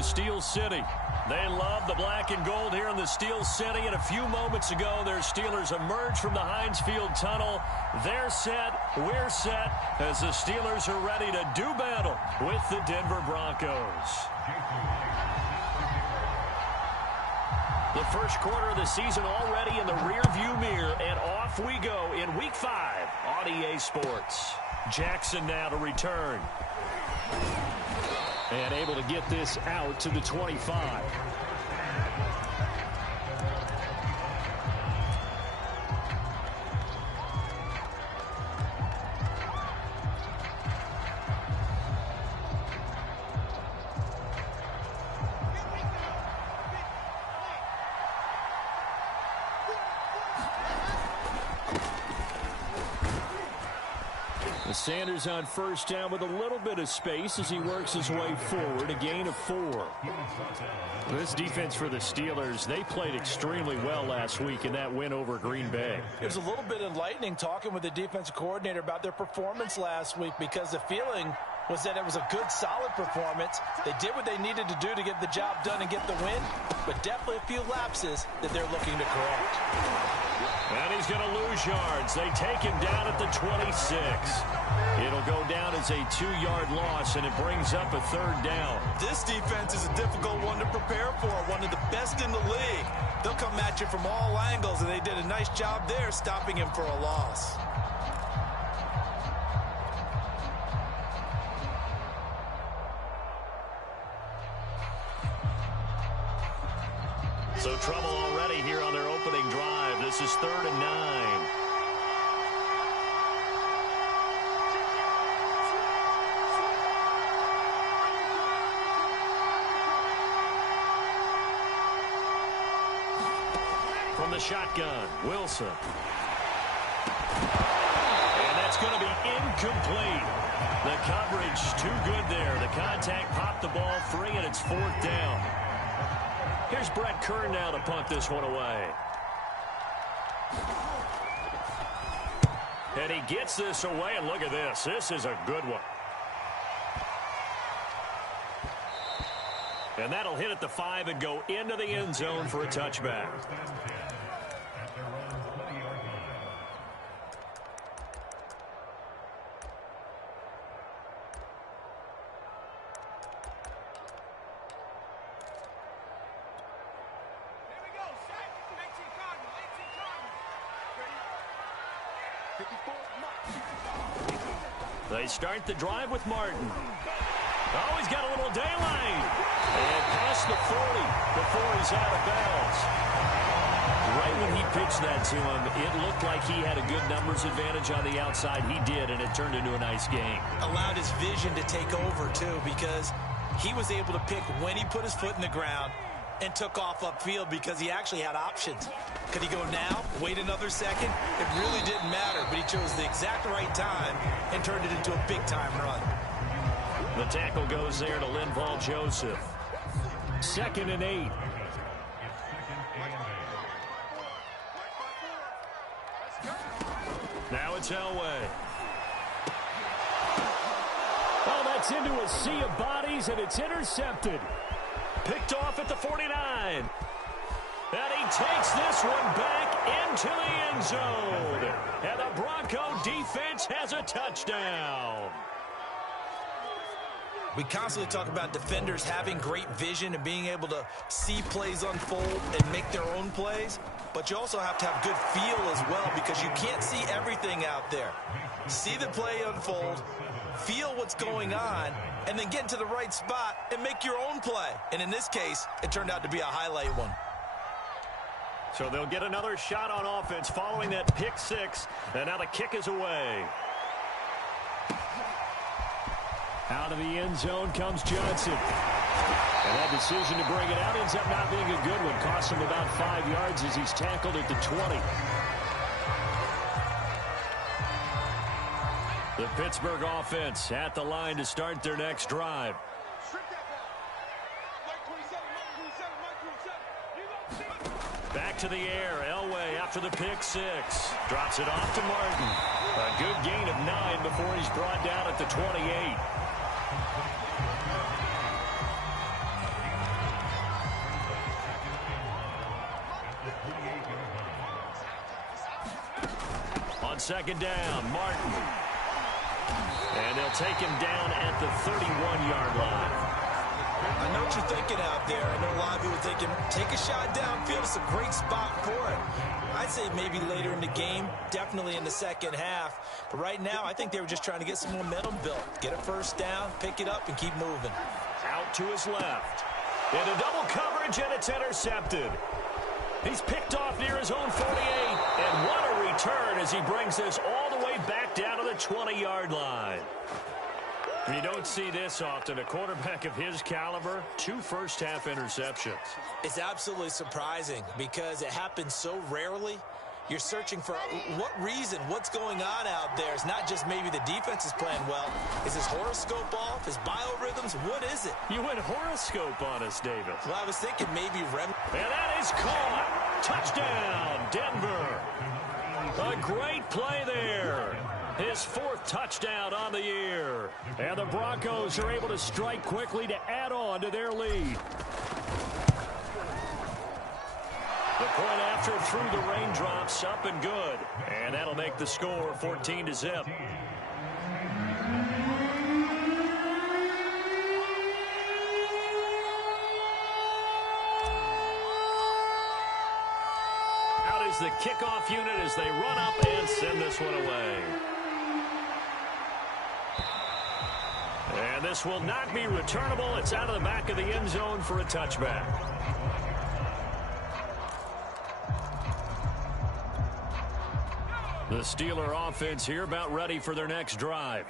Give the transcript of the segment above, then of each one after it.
the Steel City. They love the black and gold here in the Steel City. And a few moments ago, their Steelers emerged from the Heinz Field tunnel. They're set. We're set as the Steelers are ready to do battle with the Denver Broncos. The first quarter of the season already in the rearview mirror, and off we go in Week 5 on EA Sports. Jackson now to return. And able to get this out to the 25. Sanders on first down with a little bit of space as he works his way forward. A gain of 4. This defense for the Steelers, they played extremely well last week in that win over Green Bay. It was a little bit enlightening talking with the defensive coordinator about their performance last week, because the feeling was that it was a good, solid performance. They did what they needed to do to get the job done and get the win, but definitely a few lapses that they're looking to correct. And he's going to lose yards. They take him down at the 26. It'll go down as a 2-yard loss, and it brings up a 3rd down. This defense is a difficult one to prepare for, one of the best in the league. They'll come at you from all angles, and they did a nice job there stopping him for a loss. So trouble already here on their opening drive. This is 3rd and 9. From the shotgun, Wilson. And that's going to be incomplete. The coverage too good there. The contact popped the ball free, and it's 4th down. Here's Brett Kern now to punt this one away. And he gets this away, and look at this. This is a good one. And that'll hit at the 5 and go into the end zone for a touchback. They start the drive with Martin. Oh, he's got a little daylight. And past the 40 before he's out of bounds. Right when he pitched that to him, it looked like he had a good numbers advantage on the outside. He did, and it turned into a nice game. Allowed his vision to take over, too, because he was able to pick when he put his foot in the ground and took off upfield because he actually had options. Could he go now, wait another second? It really didn't matter, but he chose the exact right time and turned it into a big-time run. The tackle goes there to Linval Joseph. 2nd and 8. Now it's Elway. Oh, that's into a sea of bodies, and it's intercepted. Picked off at the 49. And he takes this one back into the end zone. And the Bronco defense has a touchdown. We constantly talk about defenders having great vision and being able to see plays unfold and make their own plays. But you also have to have good feel as well, because you can't see everything out there. See the play unfold, feel what's going on, and then get to the right spot and make your own play. And in this case, it turned out to be a highlight one. So they'll get another shot on offense following that pick 6. And now the kick is away. Out of the end zone comes Johnson. And that decision to bring it out ends up not being a good one. Cost him about 5 yards as he's tackled at the 20. The Pittsburgh offense at the line to start their next drive. Back to the air. Elway after the pick 6. Drops it off to Martin. A good gain of 9 before he's brought down at the 28. second down. Martin. And they'll take him down at the 31-yard line. I know what you're thinking out there. I know a lot of people thinking, take a shot downfield. It's a great spot for it. I'd say maybe later in the game, definitely in the second half. But right now, I think they were just trying to get some momentum built. Get a first down, pick it up, and keep moving. Out to his left. Into double coverage, and it's intercepted. He's picked off near his own 48. And what a return as he brings this all the way back down to the 20-yard line. You don't see this often. A quarterback of his caliber, 2 first-half interceptions. It's absolutely surprising because it happens so rarely. You're searching for what reason, what's going on out there. It's not just maybe the defense is playing well. Is his horoscope off? His biorhythms? What is it? You went horoscope on us, David. Well, I was thinking maybe And that is caught. Touchdown, Denver. A great play there. His 4th touchdown on the year. And the Broncos are able to strike quickly to add on to their lead. The point after through the raindrops, up and good. And that'll make the score 14-0. Out is the kickoff unit as they run up and send this one away. And this will not be returnable. It's out of the back of the end zone for a touchback. The Steeler offense here about ready for their next drive.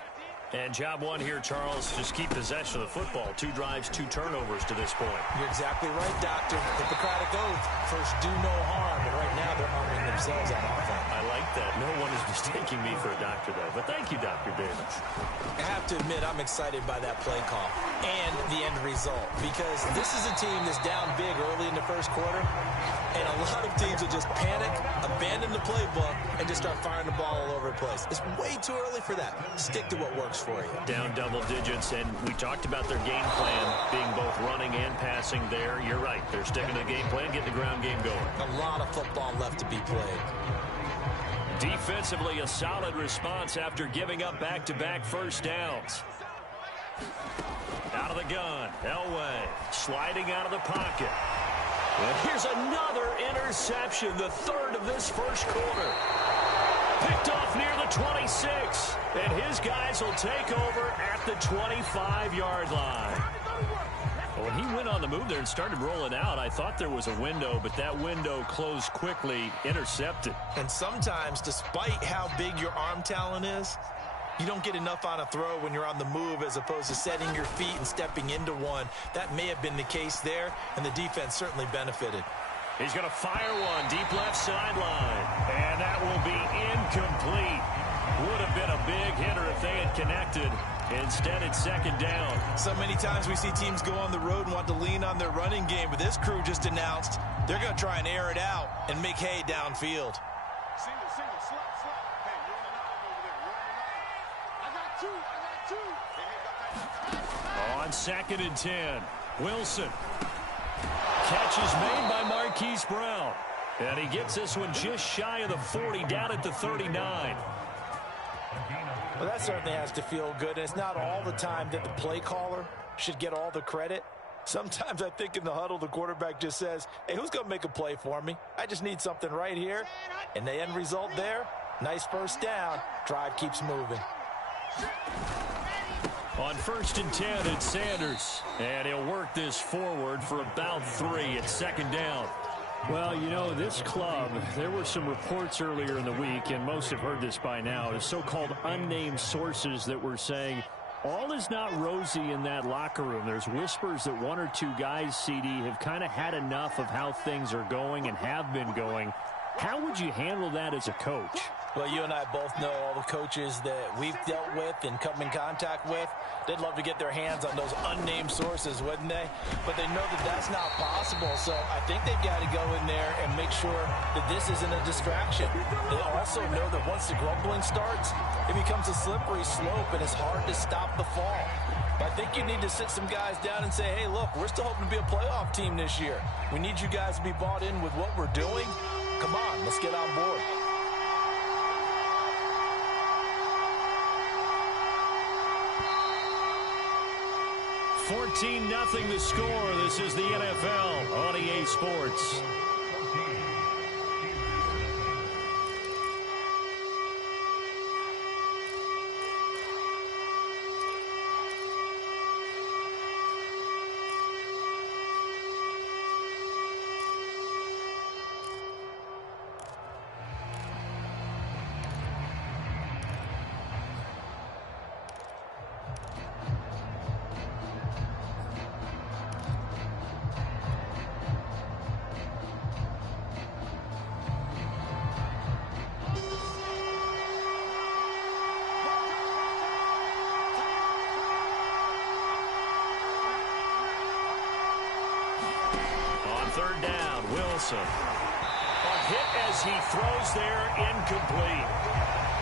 And job one here, Charles, just keep possession of the football. 2 drives, 2 turnovers to this point. You're exactly right, Doctor. Hippocratic oath. First, do no harm. And right now, they're harming themselves on offense. I like that. No one is mistaking me for a doctor, though. But thank you, Dr. Davis. I have to admit, I'm excited by that play call and the end result. Because this is a team that's down big early in the first quarter. And a lot of teams will just panic, abandon the playbook, and just start firing the ball all over the place. It's way too early for that. Stick to what works for you. Down double digits, and we talked about their game plan being both running and passing there. You're right. They're sticking to the game plan, getting the ground game going. A lot of football left to be played. Defensively, a solid response after giving up back-to-back first downs. Out of the gun, Elway sliding out of the pocket. And here's another interception, the 3rd of this first quarter. Picked off near the 26, and his guys will take over at the 25-yard line. When he went on the move there and started rolling out, I thought there was a window, but that window closed quickly, intercepted. And sometimes, despite how big your arm talent is, you don't get enough on a throw when you're on the move as opposed to setting your feet and stepping into one. That may have been the case there, and the defense certainly benefited. He's going to fire one deep left sideline, and that will be incomplete. Would have been a big hitter if they had connected. Instead, it's second down. So many times we see teams go on the road and want to lean on their running game, but this crew just announced they're going to try and air it out and make hay downfield. On 2nd and 10, Wilson. Catch is made by Marquise Brown. And he gets this one just shy of the 40, down at the 39. Well, that certainly has to feel good. And it's not all the time that the play caller should get all the credit. Sometimes I think in the huddle, the quarterback just says, hey, who's going to make a play for me? I just need something right here. And the end result there, nice first down. Drive keeps moving. On 1st and 10, it's Sanders. And he'll work this forward for about 3 at second down. Well, you know, this club, there were some reports earlier in the week, and most have heard this by now, the so-called unnamed sources that were saying all is not rosy in that locker room. There's whispers that 1 or 2 guys, CD, have kind of had enough of how things are going and have been going. How would you handle that as a coach? Well, you and I both know all the coaches that we've dealt with and come in contact with. They'd love to get their hands on those unnamed sources, wouldn't they? But they know that that's not possible, so I think they've got to go in there and make sure that this isn't a distraction. They also know that once the grumbling starts, it becomes a slippery slope, and it's hard to stop the fall. But I think you need to sit some guys down and say, hey, look, we're still hoping to be a playoff team this year. We need you guys to be bought in with what we're doing. Come on, let's get on board. 14-0 the score. This is the NFL on EA Sports. Third down, Wilson. A hit as he throws there, incomplete.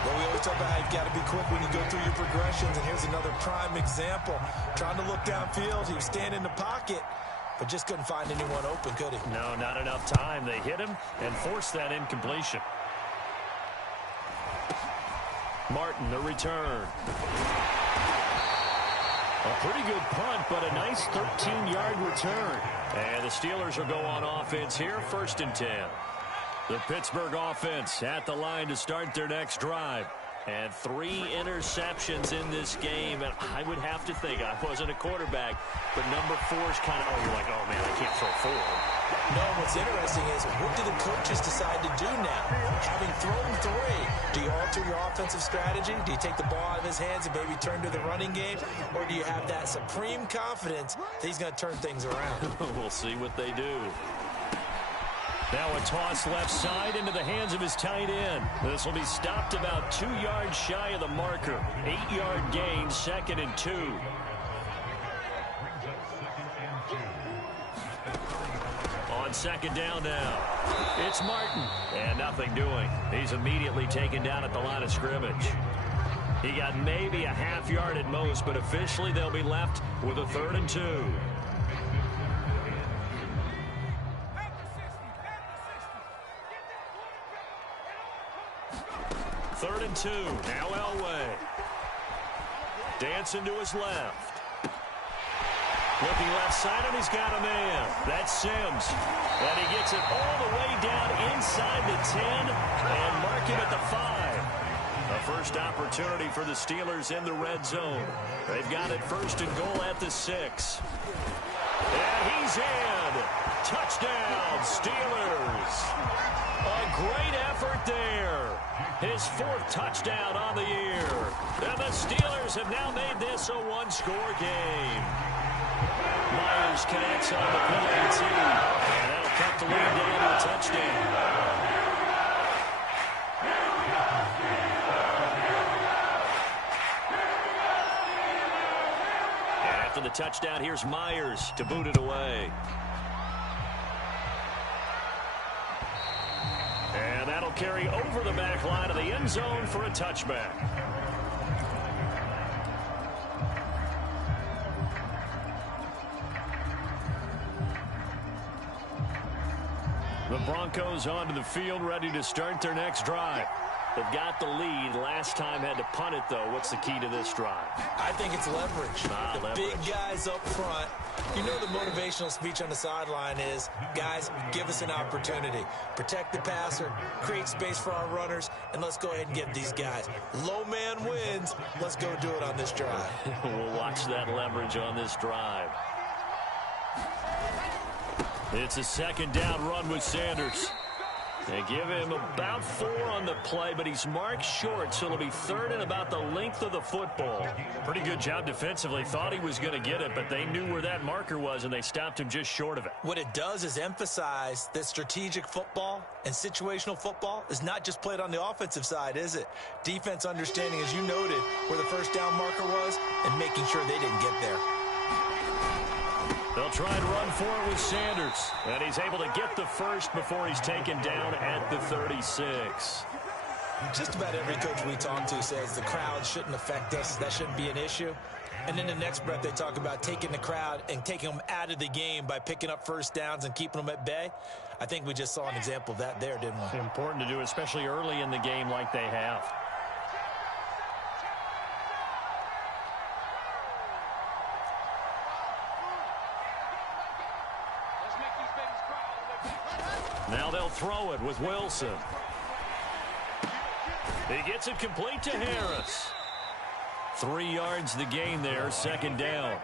Well, we always talk about how you've got to be quick when you go through your progressions, and here's another prime example. Trying to look downfield, he was standing in the pocket, but just couldn't find anyone open, could he? No, not enough time. They hit him and forced that incompletion. Martin, the return. A pretty good punt, but a nice 13-yard return. And the Steelers will go on offense here, 1st and 10. The Pittsburgh offense at the line to start their next drive. And 3 interceptions in this game. And I would have to think, I wasn't a quarterback, but number 4 is kind of, you're like, oh, man, I can't throw 4. No, what's interesting is, what do the coaches decide to do now? Having thrown 3, do you alter your offensive strategy? Do you take the ball out of his hands and maybe turn to the running game? Or do you have that supreme confidence that he's going to turn things around? We'll see what they do. Now a toss left side into the hands of his tight end. This will be stopped about 2 yards shy of the marker. 8-yard gain, 2nd and 2. On 2nd down now. It's Martin. And nothing doing. He's immediately taken down at the line of scrimmage. He got maybe a half yard at most, but officially they'll be left with a 3rd and 2. 3rd and 2. Now Elway. Dancing to his left. Looking left side, and he's got a man. That's Sims. And he gets it all the way down inside the 10 and mark him at the 5. A first opportunity for the Steelers in the red zone. They've got it 1st and goal at the 6. And he's in. Touchdown, Steelers. A great effort there. His 4th touchdown on the year. And the Steelers have now made this a 1-score game. Myers connects on the PAT. And that'll cut the lead down to a touchdown. And after the touchdown, here's Myers to boot it away. And that'll carry over the back line of the end zone for a touchback. The Broncos onto the field, ready to start their next drive. They've got the lead. Last time had to punt it, though. What's the key to this drive? I think it's leverage. Leverage. Big guys up front. You know the motivational speech on the sideline is, guys, give us an opportunity. Protect the passer, create space for our runners, and let's go ahead and get these guys. Low man wins. Let's go do it on this drive. We'll watch that leverage on this drive. It's a 2nd down run with Sanders. They give him about 4 on the play, but he's marked short, so it'll be 3rd and about the length of the football. Pretty good job defensively. Thought he was going to get it, but they knew where that marker was, and they stopped him just short of it. What it does is emphasize that strategic football and situational football is not just played on the offensive side, is it? Defense understanding, as you noted, where the 1st down marker was and making sure they didn't get there. They'll try and run for it with Sanders. And he's able to get the 1st before he's taken down at the 36. Just about every coach we talk to says the crowd shouldn't affect us. That shouldn't be an issue. And then the next breath they talk about taking the crowd and taking them out of the game by picking up 1st downs and keeping them at bay. I think we just saw an example of that there, didn't we? Important to do, especially early in the game like they have. Now they'll throw it with Wilson. He gets it complete to Harris. 3 yards the gain there, second down.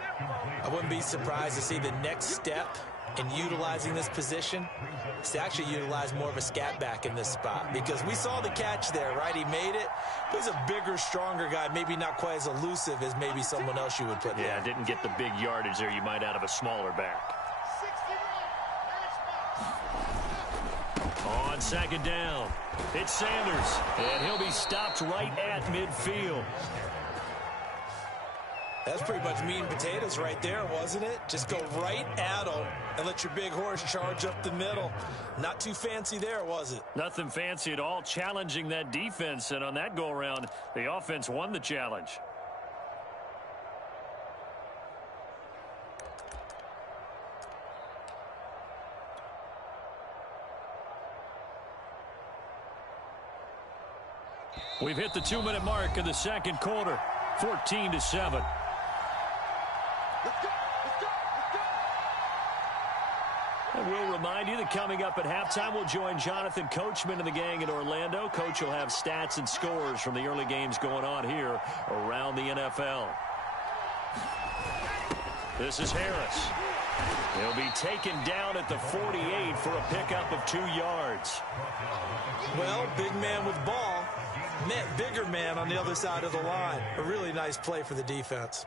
I wouldn't be surprised to see the next step in utilizing this position is to actually utilize more of a scat back in this spot, because we saw the catch there, right? He made it. He's a bigger, stronger guy, maybe not quite as elusive as maybe someone else you would put there. Yeah, didn't get the big yardage there you might out of a smaller back. On second down, it's Sanders, and he'll be stopped right at midfield. That's pretty much meat and potatoes right there, wasn't it? Just go right at him and let your big horse charge up the middle. Not too fancy there, was it? Nothing fancy at all, challenging that defense, and on that go-around, the offense won the challenge. We've hit the 2-minute mark of the second quarter, 14-7. And we'll remind you that coming up at halftime, we'll join Jonathan Coachman and the gang in Orlando. Coach will have stats and scores from the early games going on here around the NFL. This is Harris. He'll be taken down at the 48 for a pickup of 2 yards. Well, big man with ball meant bigger man on the other side of the line. A really nice play for the defense.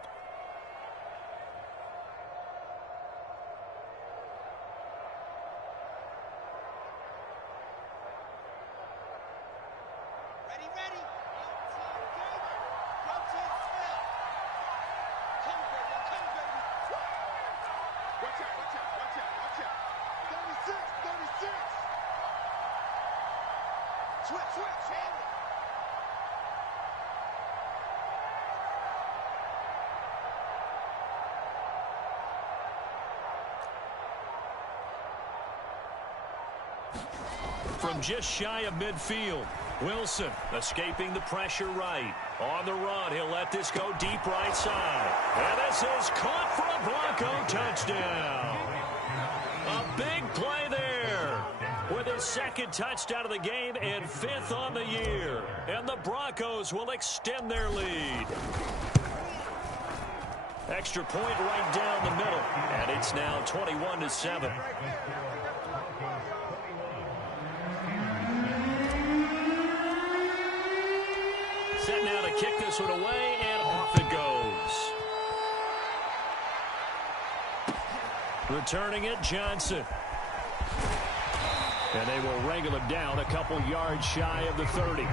From just shy of midfield, Wilson escaping the pressure right. On the run, he'll let this go deep right side. And this is caught for a Bronco touchdown. A big play there with his second touchdown of the game and 5th on the year. And the Broncos will extend their lead. Extra point right down the middle. And it's now 21-7. Set now to kick this one away, and off it goes. Returning it, Johnson. And they will wrangle him down a couple yards shy of the 30.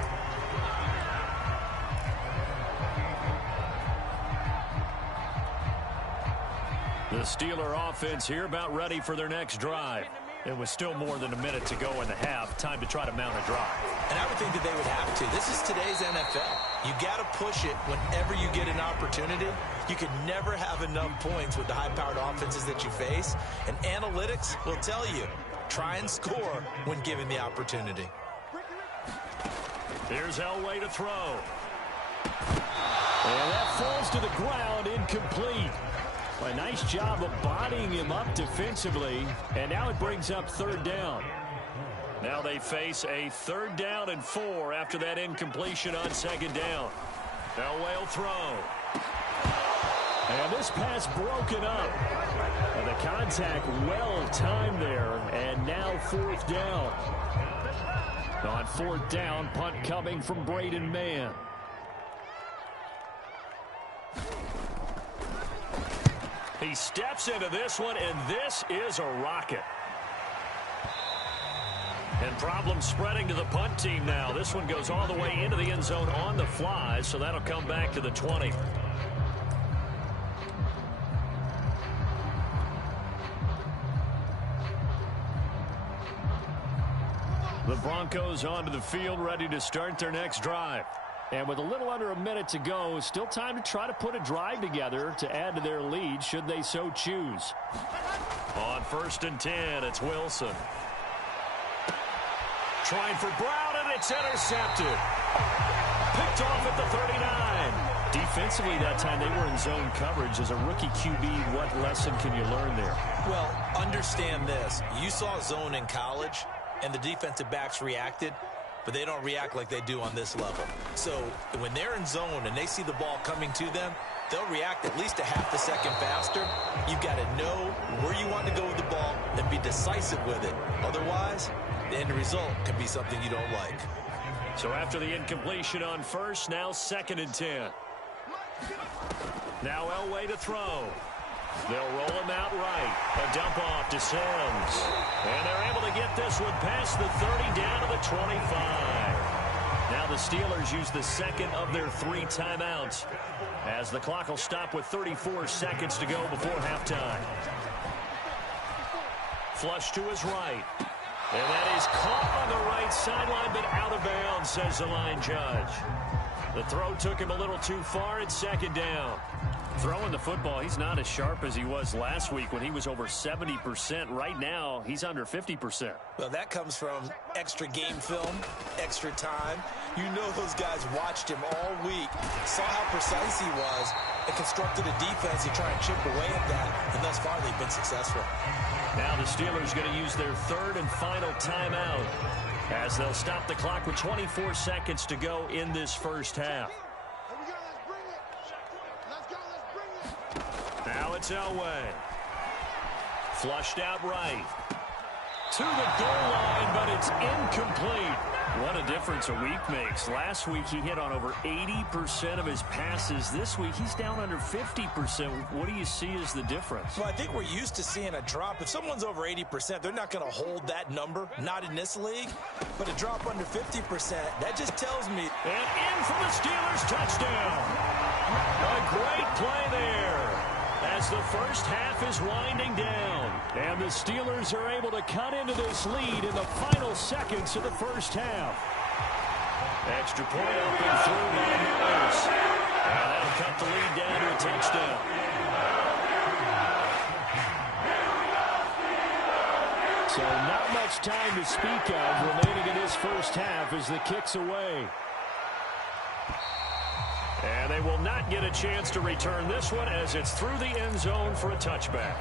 The Steeler offense here about ready for their next drive. It was still more than a minute to go in the half. Time to try to mount a drive. And I would think that they would have to. This is today's NFL. You got to push it whenever you get an opportunity. You can never have enough points with the high-powered offenses that you face. And analytics will tell you, try and score when given the opportunity. Here's Elway to throw. And that falls to the ground, incomplete. A nice job of bodying him up defensively, and now it brings up 3rd down. Now they face a 3rd down and 4 after that incompletion on 2nd down. Elway will throw. And this pass broken up. And the contact well timed there, and now 4th down. On 4th down, punt coming from Braden Mann. He steps into this one, and this is a rocket. And problems spreading to the punt team now. This one goes all the way into the end zone on the fly, so that'll come back to the 20. The Broncos onto the field, ready to start their next drive. And with a little under a minute to go, still time to try to put a drive together to add to their lead should they so choose. On 1st and 10, it's Wilson. Trying for Brown, and it's intercepted. Picked off at the 39. Defensively that time, they were in zone coverage. As a rookie QB, what lesson can you learn there? Well, understand this. You saw zone in college. and the defensive backs reacted, but they don't react like they do on this level. So when they're in zone and they see the ball coming to them, they'll react at least a half a second faster. You've got to know where you want to go with the ball and be decisive with it. Otherwise, the end result can be something you don't like. So after the incompletion on first, now 2nd and 10. Now Elway to throw. They'll roll him out right. A dump off to Sims. And they're able to get this one past the 30 down to the 25. Now the Steelers use the second of their 3 timeouts, as the clock will stop with 34 seconds to go before halftime. Flush to his right. And that is caught on the right sideline, but out of bounds, says the line judge. The throw took him a little too far. It's 2nd down. Throwing the football, he's not as sharp as he was last week when he was over 70%. Right now, he's under 50%. Well, that comes from extra game film, extra time. You know those guys watched him all week, saw how precise he was, and constructed a defense to try and chip away at that, and thus far they've been successful. Now the Steelers going to use their 3rd and final timeout, as they'll stop the clock with 24 seconds to go in this first half. Now it's Elway. Flushed out right. To the goal line, but it's incomplete. What a difference a week makes. Last week he hit on over 80% of his passes. This week he's down under 50%. What do you see as the difference? Well, I think we're used to seeing a drop. If someone's over 80%, they're not going to hold that number, not in this league. But a drop under 50%, that just tells me. And in for the Steelers touchdown. A great play there, as the first half is winding down. And the Steelers are able to cut into this lead in the final seconds of the first half. Extra point up and through by Mills. And that'll cut the lead down to a touchdown. So not much time to speak of remaining in this first half as the kick's away. And they will not get a chance to return this one, as it's through the end zone for a touchback.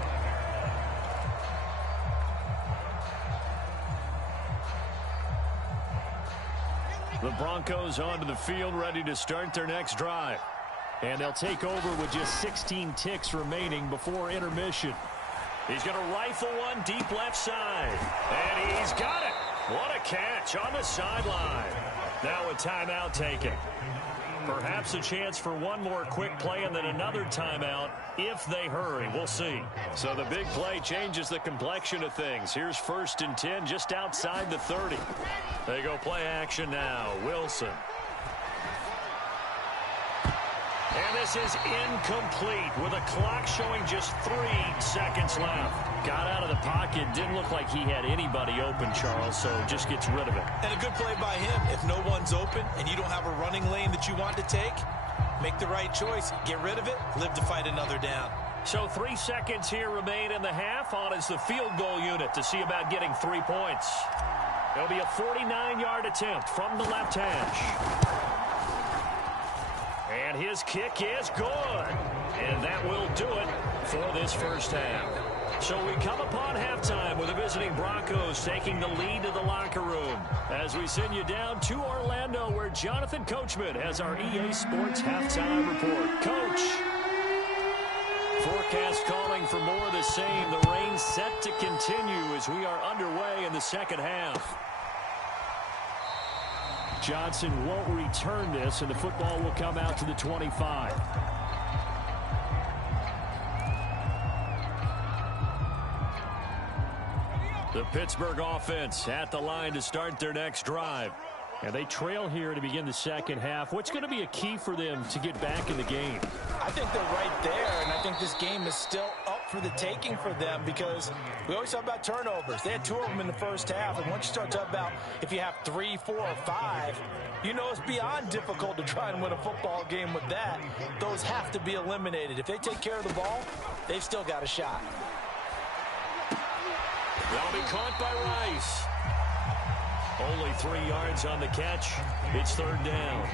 The Broncos onto the field, ready to start their next drive. And they'll take over with just 16 ticks remaining before intermission. He's going to rifle one deep left side. And he's got it. What a catch on the sideline. Now a timeout taken. Perhaps a chance for one more quick play and then another timeout if they hurry. We'll see. So the big play changes the complexion of things. Here's 1st and 10 just outside the 30. They go play action now. Wilson. And this is incomplete with a clock showing just 3 seconds left. Got out of the pocket. Didn't look like he had anybody open, Charles, so just gets rid of it. And a good play by him. If no one's open and you don't have a running lane that you want to take, make the right choice. Get rid of it. Live to fight another down. So 3 seconds here remain in the half. On is the field goal unit to see about getting 3 points. It'll be a 49-yard attempt from the left hash. And his kick is good. And that will do it for this first half. So we come upon halftime with the visiting Broncos taking the lead to the locker room, as we send you down to Orlando, where Jonathan Coachman has our EA Sports halftime report. Coach. Forecast calling for more of the same. The rain set to continue as we are underway in the second half. Johnson won't return this, and the football will come out to the 25. The Pittsburgh offense at the line to start their next drive. And they trail here to begin the second half. What's going to be a key for them to get back in the game? I think they're right there, and I think this game is still up for the taking for them, because we always talk about turnovers. They had 2 of them in the first half, and once you start talking about if you have 3, 4, or 5, you know it's beyond difficult to try and win a football game with that. Those have to be eliminated. If they take care of the ball, they've still got a shot. That'll be caught by Rice. Only 3 yards on the catch. It's 3rd down.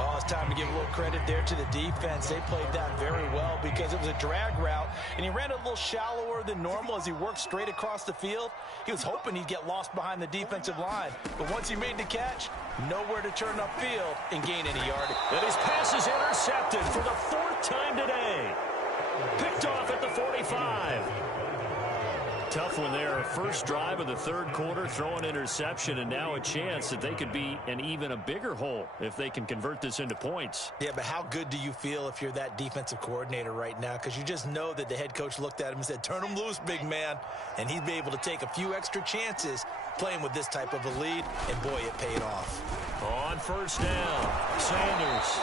Oh, it's time to give a little credit there to the defense. They played that very well because it was a drag route, and he ran a little shallower than normal as he worked straight across the field. He was hoping he'd get lost behind the defensive line, but once he made the catch, nowhere to turn upfield and gain any yardage. And his pass is intercepted for the 4th time today. Picked off at the 45. Tough one there. First drive of the 3rd quarter, throw an interception, and now a chance that they could be in even a bigger hole if they can convert this into points. Yeah, but how good do you feel if you're that defensive coordinator right now? Because you just know that the head coach looked at him and said, turn him loose, big man. And he'd be able to take a few extra chances playing with this type of a lead, and boy, it paid off. On first down, Sanders.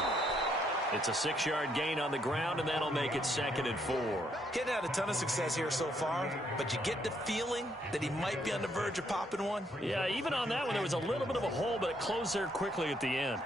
It's a 6-yard gain on the ground, and that'll make it 2nd and 4. He hadn't had a ton of success here so far, but you get the feeling that he might be on the verge of popping one. Yeah, even on that one, there was a little bit of a hole, but it closed there quickly at the end.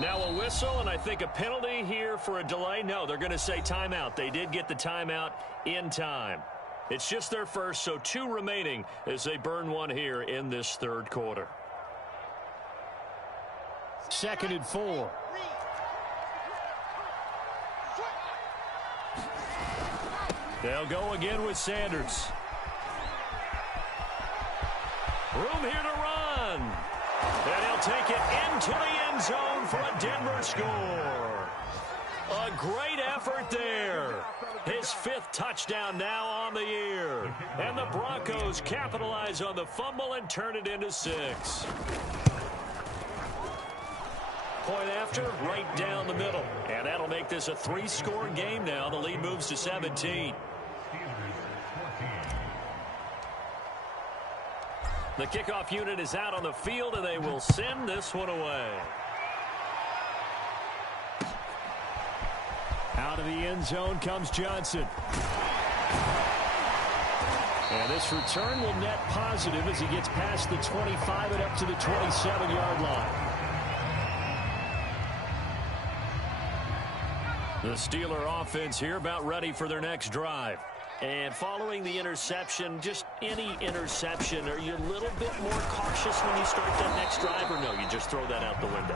Now a whistle, and I think a penalty here for a delay. No, they're going to say timeout. They did get the timeout in time. It's just their first, so 2 remaining as they burn one here in this 3rd quarter. 2nd and 4. They'll go again with Sanders. Room here to run. And he'll take it into the end zone for a Denver score. A great effort there. His 5th touchdown now on the year. And the Broncos capitalize on the fumble and turn it into 6. Point after, right down the middle. And that'll make this a 3-score game now. The lead moves to 17. The kickoff unit is out on the field, and they will send this one away. Out of the end zone comes Johnson. And this return will net positive as he gets past the 25 and up to the 27-yard line. The Steeler offense here about ready for their next drive. And following the interception, just any interception, are you a little bit more cautious when you start that next drive, or no, you just throw that out the window?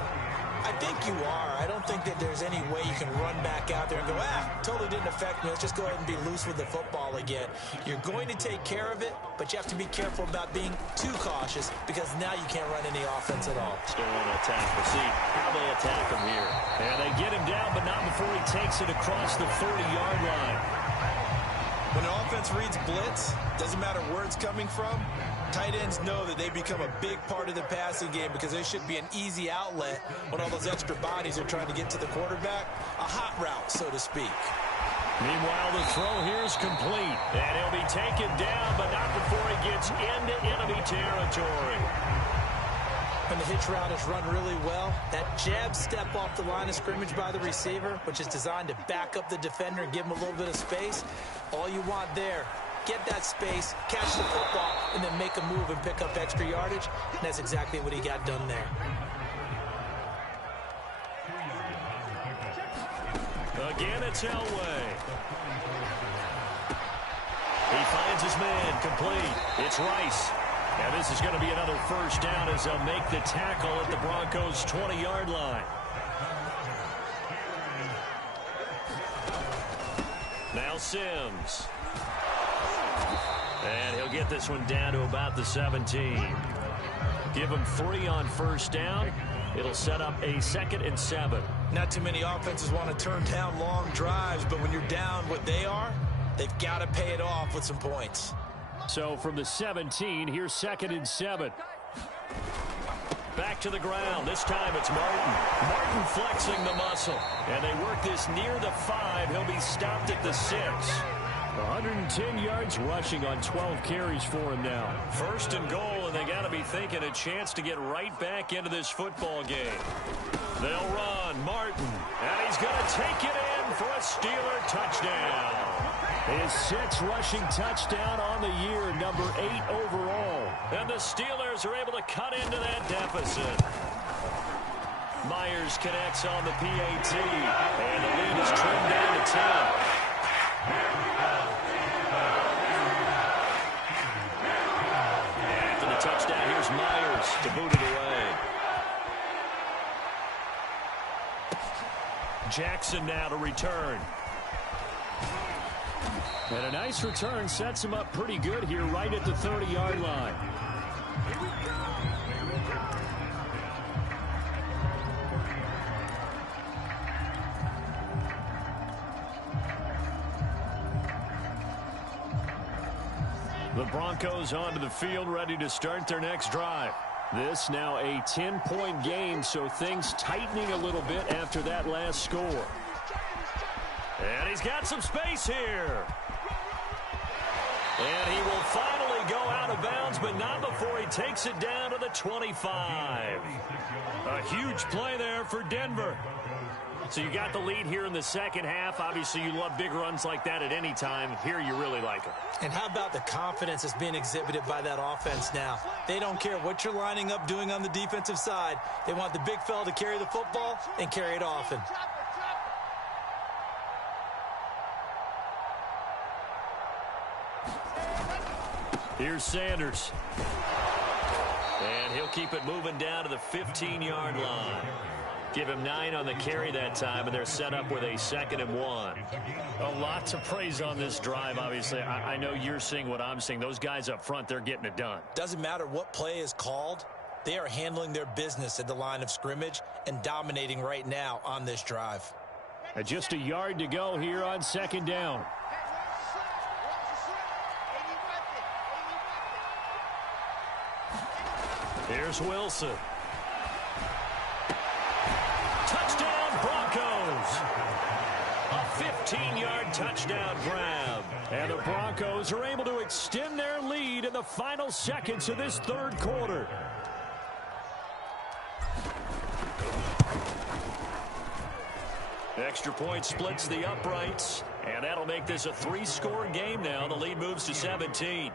I think you are. I don't think that there's any way you can run back out there and go, totally didn't affect me. Let's just go ahead and be loose with the football again. You're going to take care of it, but you have to be careful about being too cautious because now you can't run any offense at all. Still want to attack. We'll see how they attack him here. And they get him down, but not before he takes it across the 40-yard line. When an offense reads blitz, doesn't matter where it's coming from, tight ends know that they become a big part of the passing game because they should be an easy outlet when all those extra bodies are trying to get to the quarterback. A hot route, so to speak. Meanwhile, the throw here is complete. And he'll be taken down, but not before he gets into enemy territory. When the hitch route is run really well, that jab step off the line of scrimmage by the receiver, which is designed to back up the defender and give him a little bit of space, all you want there, get that space, catch the football, and then make a move and pick up extra yardage. And that's exactly what he got done there. Again, it's Elway. He finds his man, complete. It's Rice. And this is going to be another first down as they'll make the tackle at the Broncos' 20-yard line. Now Sims. And he'll get this one down to about the 17. Give him 3 on first down. It'll set up a 2nd and 7. Not too many offenses want to turn down long drives, but when you're down what they are, they've got to pay it off with some points. So from the 17, here's 2nd and 7. Back to the ground. This time it's Martin. Martin flexing the muscle. And they work this near the 5. He'll be stopped at the 6. 110 yards rushing on 12 carries for him now. 1st and goal, and they got to be thinking a chance to get right back into this football game. They'll run. Martin. And he's going to take it in for a Steeler touchdown. His 6th rushing touchdown on the year, number 8 overall. And the Steelers are able to cut into that deficit. Myers connects on the PAT, and the lead is trimmed down to 10. After the touchdown, here's Myers to boot it away. Jackson now to return. And a nice return sets him up pretty good here right at the 30-yard line. The Broncos onto the field, ready to start their next drive. This now a 10-point game, so things tightening a little bit after that last score. And he's got some space here. And he will finally go out of bounds, but not before he takes it down to the 25. A huge play there for Denver. So you got the lead here in the second half. Obviously, you love big runs like that at any time. Here, you really like it. And how about the confidence that's being exhibited by that offense now? They don't care what you're lining up doing on the defensive side. They want the big fella to carry the football and carry it often. Here's Sanders. And he'll keep it moving down to the 15-yard line. Give him 9 on the carry that time, and they're set up with a 2nd and 1. A lot to praise on this drive, obviously. I know you're seeing what I'm seeing. Those guys up front, they're getting it done. Doesn't matter what play is called. They are handling their business at the line of scrimmage and dominating right now on this drive. Just a yard to go here on 2nd down. Here's Wilson. Touchdown, Broncos. A 15-yard touchdown grab. And the Broncos are able to extend their lead in the final seconds of this 3rd quarter. Extra point splits the uprights, and that'll make this a 3-score game now. The lead moves to 17.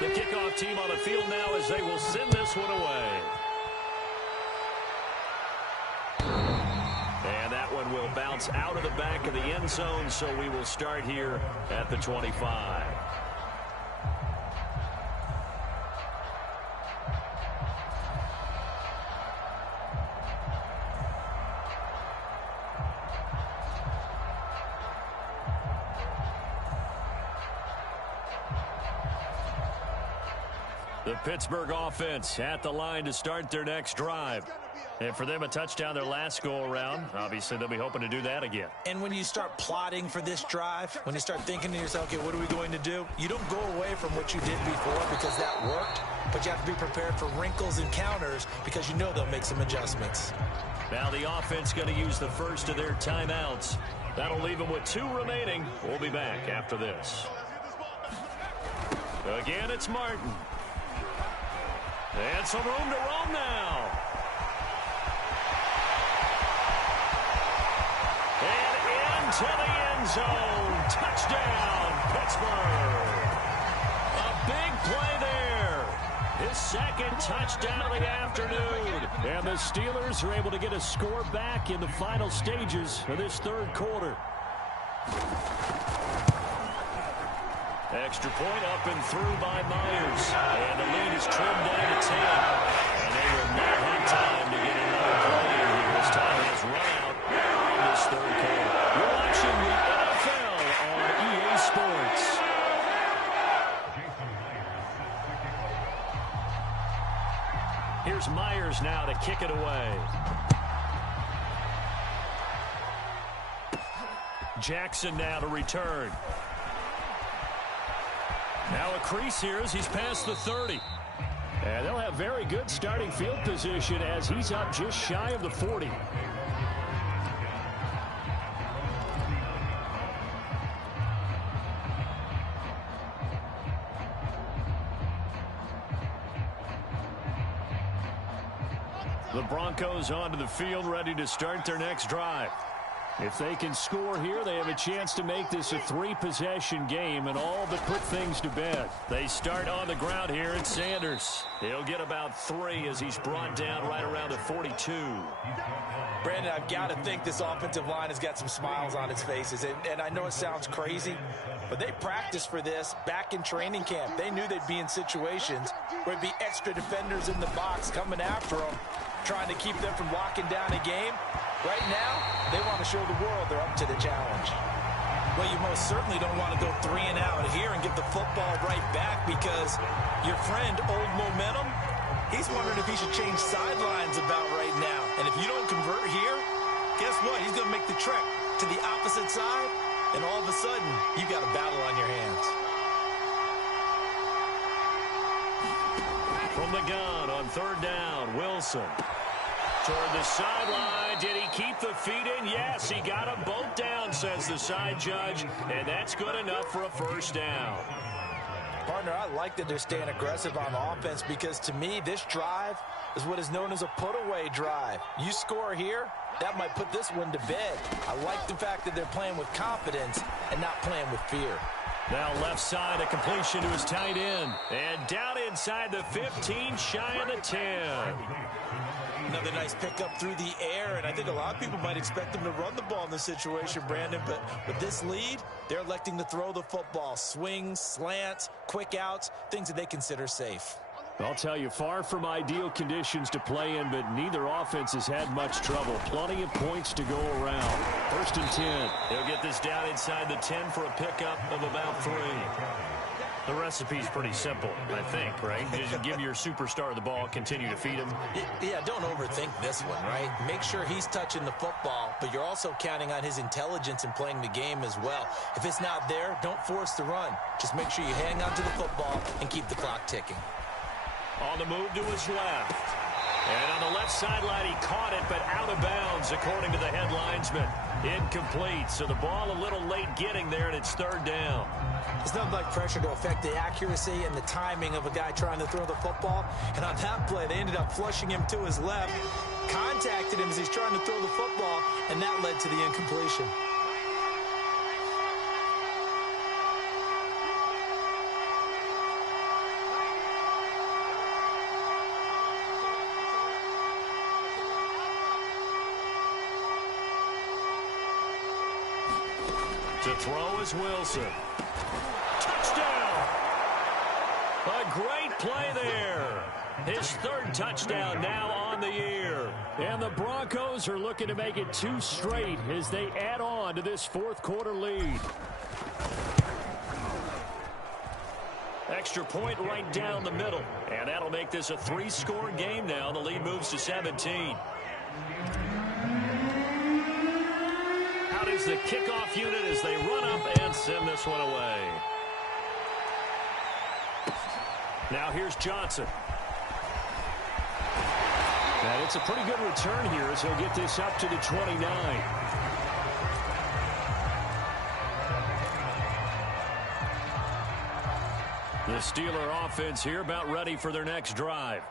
The kickoff team on the field now as they will send this one away. And that one will bounce out of the back of the end zone, so we will start here at the 25. The Pittsburgh offense at the line to start their next drive. And for them, a touchdown their last go-around. Obviously, they'll be hoping to do that again. And when you start plotting for this drive, when you start thinking to yourself, okay, what are we going to do? You don't go away from what you did before because that worked, but you have to be prepared for wrinkles and counters because you know they'll make some adjustments. Now the offense going to use the first of their timeouts. That'll leave them with 2 remaining. We'll be back after this. Again, it's Martin. And some room to roam now. And into the end zone. Touchdown, Pittsburgh. A big play there. His 2nd touchdown of the afternoon. And the Steelers are able to get a score back in the final stages of this 3rd quarter. Extra point up and through by Myers. And the lead is trimmed down to 10. And they will not have time to get another play in here. This time has run out in this 3rd quarter. You're watching the NFL on EA Sports. Here's Myers now to kick it away. Jackson now to return. Now a crease here as he's past the 30. And they'll have very good starting field position as he's up just shy of the 40. The Broncos onto the field, ready to start their next drive. If they can score here, they have a chance to make this a 3-possession game and all but put things to bed. They start on the ground here at Sanders. He'll get about 3 as he's brought down right around the 42. Brandon, I've got to think this offensive line has got some smiles on its faces. And I know it sounds crazy, but they practiced for this back in training camp. They knew they'd be in situations where there'd be extra defenders in the box coming after them, trying to keep them from locking down a game. Right now, they want to show the world they're up to the challenge. Well, you most certainly don't want to go 3 and out here and get the football right back because your friend, Old Momentum, he's wondering if he should change sidelines about right now. And if you don't convert here, guess what? He's going to make the trek to the opposite side, and all of a sudden, you've got a battle on your hands. From the gun on 3rd down, Wilson. Toward the sideline. Did he keep the feet in? Yes, he got them both down, says the side judge, and that's good enough for a 1st down. Partner, I like that they're staying aggressive on offense because, to me, this drive is what is known as a put-away drive. You score here, that might put this one to bed. I like the fact that they're playing with confidence and not playing with fear. Now left side, a completion to his tight end. And down inside the 15, shy of the 10. Another nice pickup through the air, and I think a lot of people might expect them to run the ball in this situation, Brandon, but with this lead, they're electing to throw the football. Swings, slants, quick outs, things that they consider safe. I'll tell you, far from ideal conditions to play in, but neither offense has had much trouble. Plenty of points to go around. 1st and 10. He'll get this down inside the 10 for a pickup of about 3. The recipe's pretty simple, I think, right? Just give your superstar the ball, continue to feed him. Yeah, don't overthink this one, right? Make sure he's touching the football, but you're also counting on his intelligence in playing the game as well. If it's not there, don't force the run. Just make sure you hang on to the football and keep the clock ticking. On the move to his left. And on the left sideline, he caught it, but out of bounds, according to the head linesman. Incomplete, so the ball a little late getting there, and it's 3rd down. There's nothing like pressure to affect the accuracy and the timing of a guy trying to throw the football. And on that play, they ended up flushing him to his left, contacted him as he's trying to throw the football, and that led to the incompletion. To throw is Wilson. Touchdown! A great play there. His 3rd touchdown now on the year. And the Broncos are looking to make it 2 straight as they add on to this 4th quarter lead. Extra point right down the middle. And that'll make this a 3-score game now. The lead moves to 17. Out is the kickoff unit as they run up and send this one away. Now here's Johnson. And it's a pretty good return here as he'll get this up to the 29. The Steeler offense here about ready for their next drive.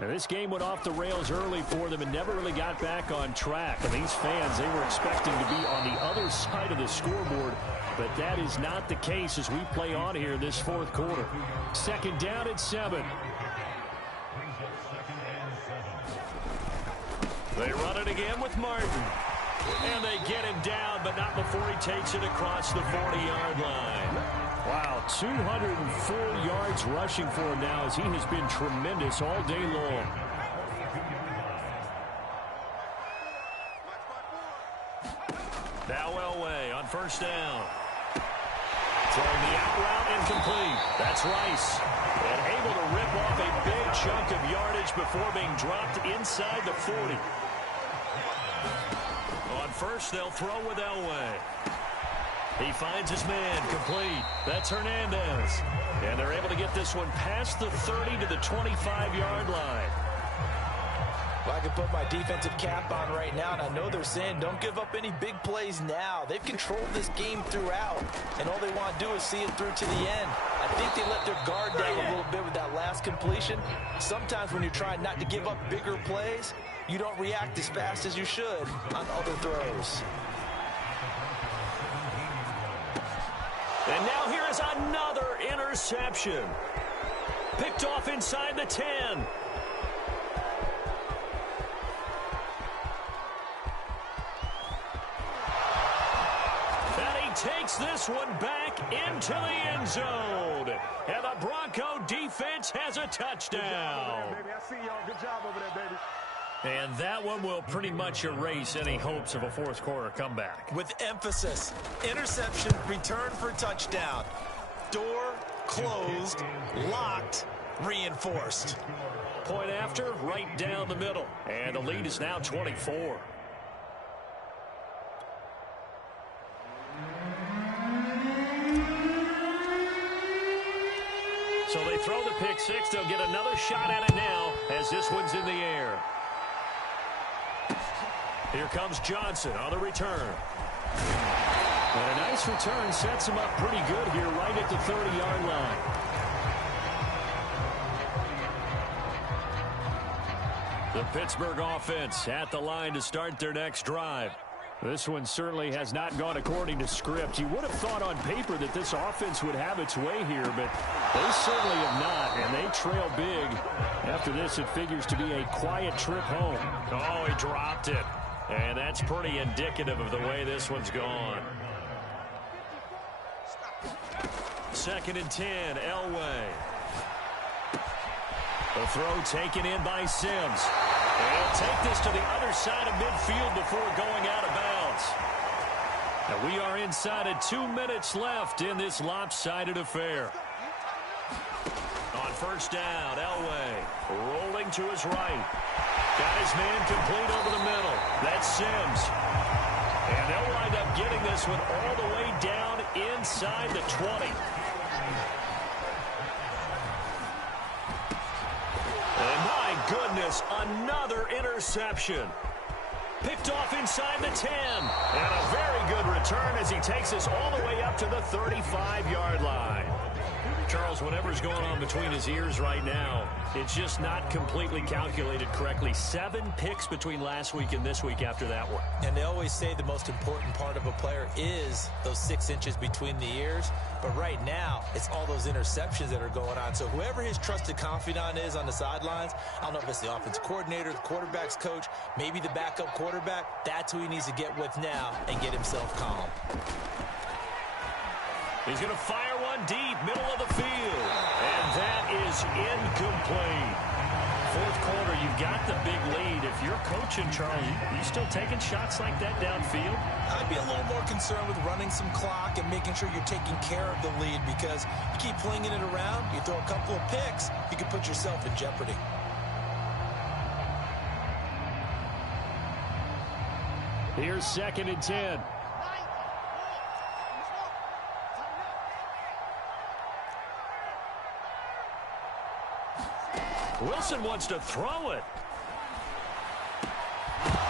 Now, this game went off the rails early for them and never really got back on track. And these fans, they were expecting to be on the other side of the scoreboard, but that is not the case as we play on here this 4th quarter. 2nd down at 7. They run it again with Martin. And they get him down, but not before he takes it across the 40-yard line. Wow, 204 yards rushing for him now as he has been tremendous all day long. Now Elway on 1st down. Throwing the out route incomplete. That's Rice. And able to rip off a big chunk of yardage before being dropped inside the 40. On 1st, they'll throw with Elway. He finds his man, complete. That's Hernandez. And they're able to get this one past the 30 to the 25-yard line. Well, I can put my defensive cap on right now, and I know they're saying don't give up any big plays now. They've controlled this game throughout, and all they want to do is see it through to the end. I think they let their guard down a little bit with that last completion. Sometimes when you're trying not to give up bigger plays, you don't react as fast as you should on other throws. And now here is another interception. Picked off inside the 10. And he takes this one back into the end zone. And the Bronco defense has a touchdown. Good job over there, baby. I see y'all. Good job over there, baby. And that one will pretty much erase any hopes of a fourth quarter comeback. With emphasis, interception, return for touchdown. Door closed, locked, reinforced. Point after, right down the middle. And the lead is now 24. So they throw the pick six. They'll get another shot at it now as this one's in the air. Here comes Johnson on the return. And a nice return sets him up pretty good here right at the 30-yard line. The Pittsburgh offense at the line to start their next drive. This one certainly has not gone according to script. You would have thought on paper that this offense would have its way here, but they certainly have not, and they trail big. After this, it figures to be a quiet trip home. Oh, he dropped it. And that's pretty indicative of the way this one's gone. 2nd and 10, Elway. The throw taken in by Sims. He'll take this to the other side of midfield before going out of bounds. And we are inside of 2 minutes left in this lopsided affair. On first down, Elway rolling to his right. Got his man complete over the middle. That's Sims. And they'll wind up getting this one all the way down inside the 20. And my goodness, another interception. Picked off inside the 10. And a very good return as he takes us all the way up to the 35-yard line. Charles, whatever's going on between his ears right now, it's just not completely calculated correctly. 7 picks between last week and this week after that one. And they always say the most important part of a player is those 6 inches between the ears. But right now, it's all those interceptions that are going on. So whoever his trusted confidant is on the sidelines, I don't know if it's the offensive coordinator, the quarterback's coach, maybe the backup quarterback, that's who he needs to get with now and get himself calm. He's going to fire one deep, middle of the field. And that is incomplete. Fourth quarter, you've got the big lead. If you're coaching, Charles, you still taking shots like that downfield? I'd be a little more concerned with running some clock and making sure you're taking care of the lead, because you keep flinging it around, you throw a couple of picks, you can put yourself in jeopardy. Here's 2nd and 10. Wilson wants to throw it.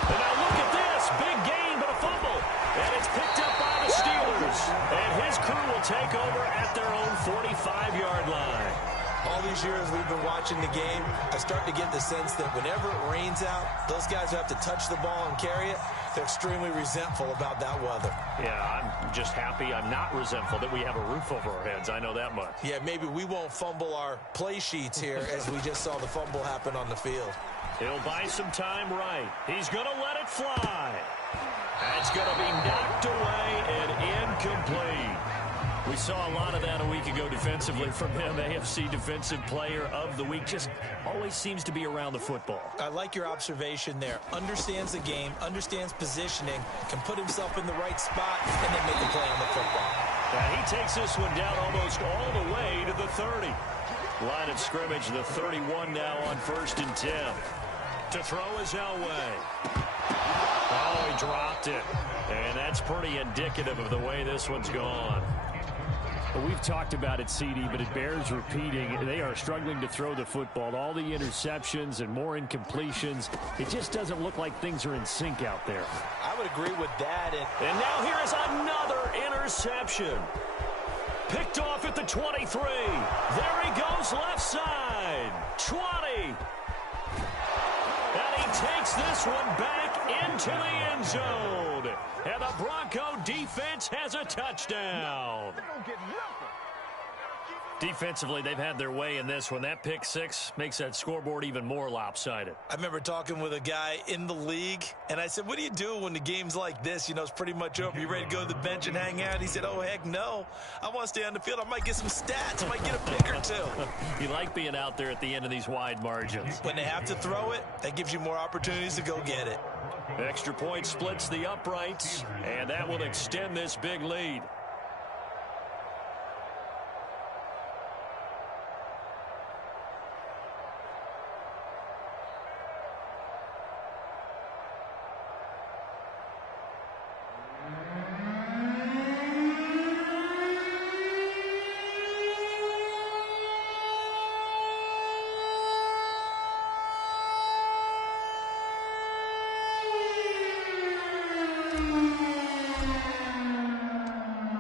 And now look at this. Big gain, but a fumble. And it's picked up by the Steelers. And his crew will take over at their own 45-yard line. All these years we've been watching the game, I start to get the sense that whenever it rains out, those guys who have to touch the ball and carry it, they're extremely resentful about that weather. Yeah, I'm just happy I'm not resentful that we have a roof over our heads. I know that much. Yeah, maybe we won't fumble our play sheets here as we just saw the fumble happen on the field. He'll buy some time right. He's going to let it fly. That's going to be knocked away and incomplete. We saw a lot of that a week ago defensively from him. AFC Defensive Player of the Week. Just always seems to be around the football. I like your observation there. Understands the game, understands positioning, can put himself in the right spot, and then make a play on the football. And he takes this one down almost all the way to the 30. Line of scrimmage, the 31 now on 1st and 10. To throw is Elway. Oh, he dropped it. And that's pretty indicative of the way this one's gone. Well, we've talked about it, CD, but it bears repeating. They are struggling to throw the football. All the interceptions and more incompletions. It just doesn't look like things are in sync out there. I would agree with that. And now here is another interception. Picked off at the 23. There he goes, left side. 20. And he takes this one back into the end zone. And the Bronco defense has a touchdown. Defensively, they've had their way in this one. That pick six makes that scoreboard even more lopsided. I remember talking with a guy in the league, and I said, what do you do when the game's like this? You know, it's pretty much over. You ready to go to the bench and hang out? He said, oh, heck no. I want to stay on the field. I might get some stats. I might get a pick or two. You like being out there at the end of these wide margins. When they have to throw it, that gives you more opportunities to go get it. Extra point splits the uprights, and that will extend this big lead.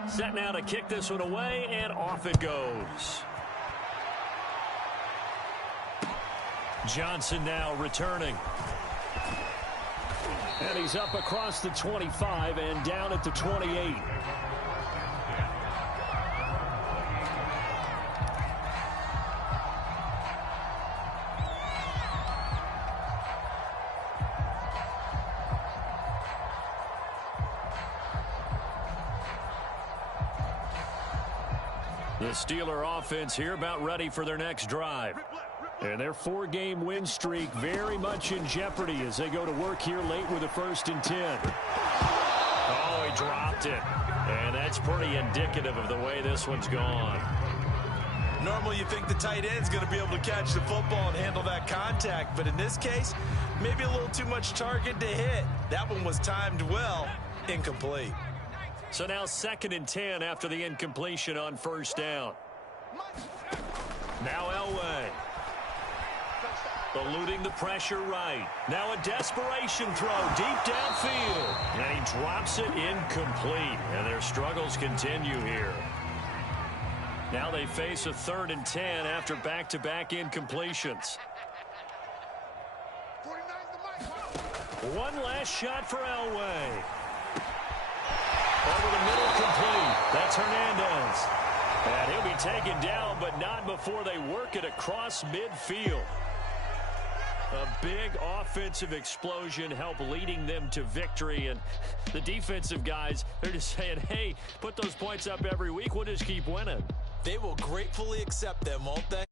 Set now to kick this one away, and off it goes. Johnson now returning. And he's up across the 25 and down at the 28. The Steeler offense here about ready for their next drive. And their four-game win streak very much in jeopardy as they go to work here late with a 1st and 10. Oh, he dropped it. And that's pretty indicative of the way this one's gone. Normally you think the tight end's going to be able to catch the football and handle that contact. But in this case, maybe a little too much target to hit. That one was timed well. Incomplete. So now 2nd and 10 after the incompletion on 1st down. Now Elway. Eluding the pressure right. Now a desperation throw deep downfield. And he drops it incomplete. And their struggles continue here. Now they face a 3rd and 10 after back-to-back incompletions. One last shot for Elway. Over the middle, complete. That's Hernandez. And he'll be taken down, but not before they work it across midfield. A big offensive explosion helped leading them to victory. And the defensive guys, they're just saying, hey, put those points up every week. We'll just keep winning. They will gratefully accept them, won't they?